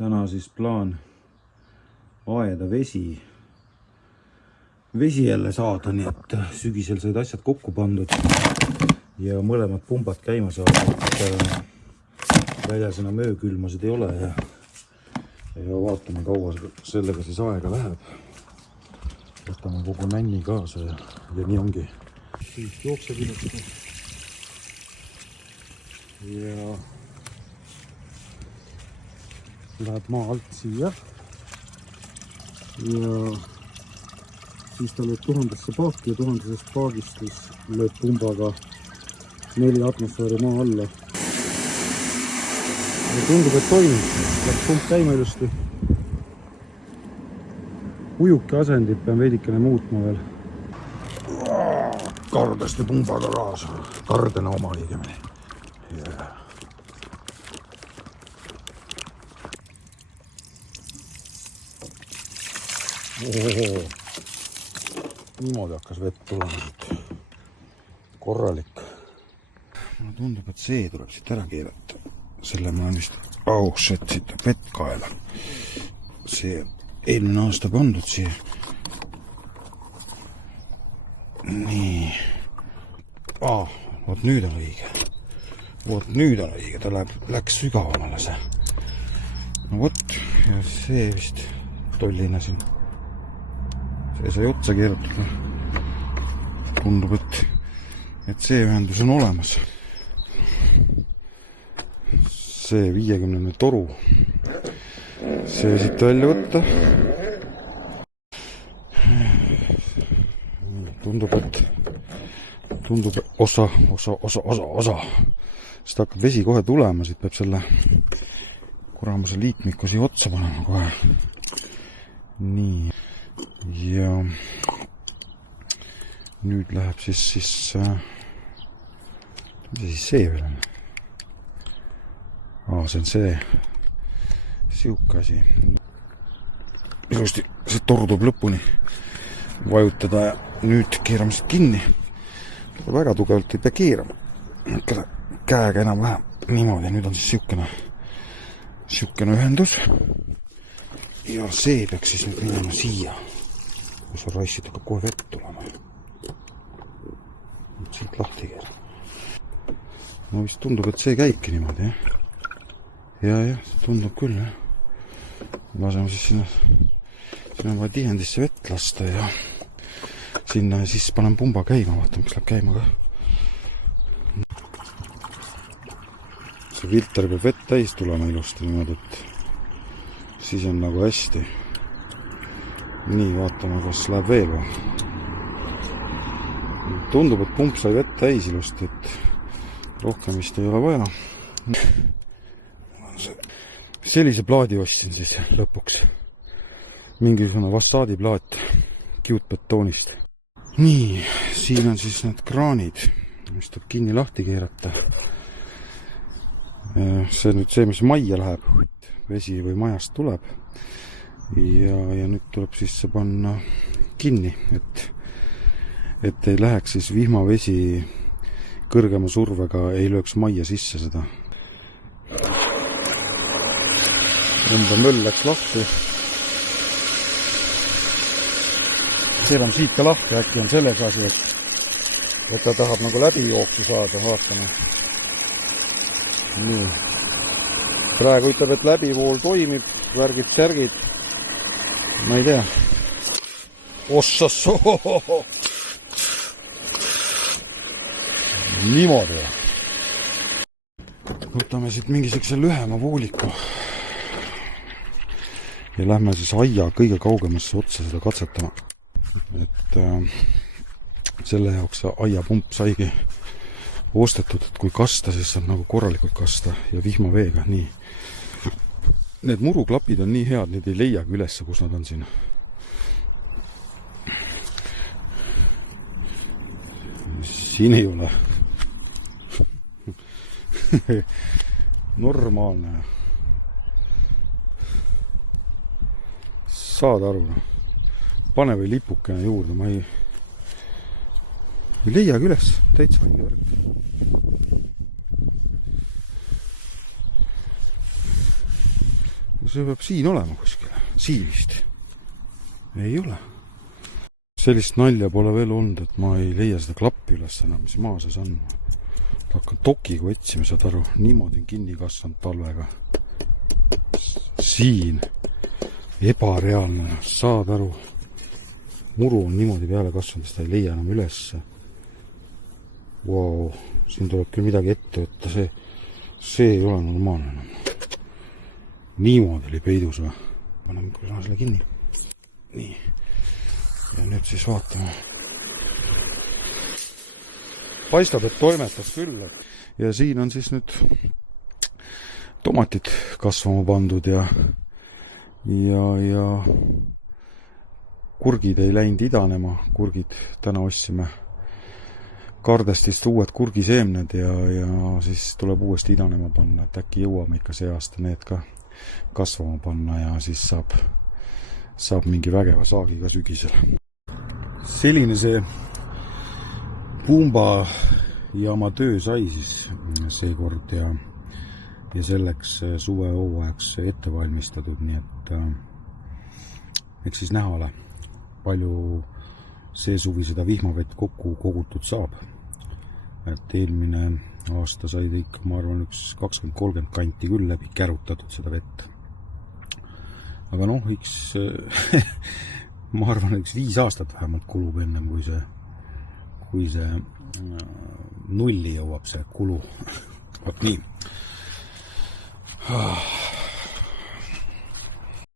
täna siis plaan aeda vesi jälle saada, nii et sügisel said asjad kokku pandud ja mõlemad pumbad käima saada, et väljas enam öökülmasid ei ole ja vaatame, kaua sellega siis aega läheb. Võtame kogu nänni kaasa ja nii ongi. Siit jookseb ilusti. Ja läheb maa alt siia. Ja siis ta lööb 1000 paaki ja 1000 paagist siis lööb pumbaga 4 atmosfääri maa alla. Ja tundub, et toimib. Läks pump käima ilusti. Ujuki asendit pean veidikene muutma veel. Kardasti pumbaga kaasa. Kardena oma õigemini. Yeah. Niimoodi hakkas vett tulema siit. Korralik. Mulle tundub, et see tuleb siit ära keerata. Selle ma olen vist siit vett kaela. See eelmine aasta pandud siia. Nii. Vot nüüd on õige. Ta läks sügavamale see. No vot, ja see vist tollina siin. See sai otsa keeratud. Tundub, et see ühendus on olemas. See 50 toru. See siit välja võtta. Tundub, et osa. Sest hakkab vesi kohe tulema, siit peab selle kuramuse liitmiku siia otsa panema kohe. Nii. Ja nüüd läheb siis see veel on. See on see siuke asi. Ilusti see toru tuleb lõpuni vajutada ja nüüd keerame siit kinni. Väga tugevalt ei pea keerama. Käega enam vähem. Niimoodi, nüüd on siis siukene ühendus. Ja see peaks siis nüüd minema siia. Kus on raissid, hakkab kohe vett tulema. Siit lahti keerama. No vist tundub, et see käibki niimoodi, jah? Ja, tundub küll, jah. Laseme siis sinna vaja tihendisse vett lasta ja sinna ja siis panen pumba käima, vaatame, mis läheb käima ka. See filter peab vett täis tulema ilusti niimoodi, et siis on nagu hästi. Nii, vaatame, kas läheb veel või. Tundub, et pump sai vett täis ilusti, et rohkem vist ei ole vaja. Sellise plaadi ostsin siis lõpuks. Mingisugune Vassadi plaat kiudbetoonist. Nii, siin on siis need kraanid, mis tuleb kinni lahti keerata. See on nüüd see, mis majja läheb. Vesi või majast tuleb. Ja nüüd tuleb siis see panna kinni, et ei läheks siis vihmavesi kõrgema survega, ei lööks majja sisse seda. Möll läks lahti. Keeran siit ka lahti, äkki on selles asi, et ta tahab nagu läbi jooksu saada, vaatame. Nii. Praegu ütleb, et läbivool toimib, värgid. Ma ei tea. Ossasoo! Niimoodi. Võtame siit mingisuguse lühema vooliku. Ja lähme siis aia kõige kaugemasse otsa seda katsetama. Et selle jaoks aiapump saigi ostetud, et kui kasta, siis saab nagu korralikult kasta ja vihmaveega, nii. Need muruklapid on nii head, need ei leiagi ülesse, kus nad on siin. Siin ei ole. Normaalne. Saad aru, pane või lipukene juurde, ma ei leiagi üles, täitsa õige värk. see peab siin olema kuskil. Siin vist. Ei ole. Sellist nalja pole veel olnud, et ma ei leia seda klappi üles enam, mis maa sees on. Hakkan tokiga otsima, saad aru. Niimoodi on kinni kasvanud talvega. Siin. Ebareaalne. Saad aru. Muru on niimoodi peale kasvanud, seda ei leia enam ülesse. Wow. Siin tuleb küll midagi ette võtta. See ei ole normaalne enam. Niimoodi oli peidus või? Paneme küll selle kinni. Nii. Ja nüüd siis vaatame. Paistab, et toimetas küll. Ja siin on siis nüüd tomatid kasvama pandud ja kurgid ei läinud idanema. Kurgid täna ostsime Kardestist uued kurgiseemned ja siis tuleb uuesti idanema panna, et äkki jõuame ikka see aasta need ka kasvama panna ja siis saab mingi vägeva saagi ka sügisel. Selline see Pumba jaama töö sai siis seekord ja selleks suvehooajaks ette valmistatud, nii et eks siis näha ole, palju see suvi seda vihmavett kokku kogutud saab. Et eelmine aasta sai ta ikka, ma arvan, üks 20-30 kanti küll läbi kärutatud seda vett. Aga noh, ma arvan, üks 5 aastat vähemalt kulub ennem, kui see nulli jõuab see kulu. Vaat nii.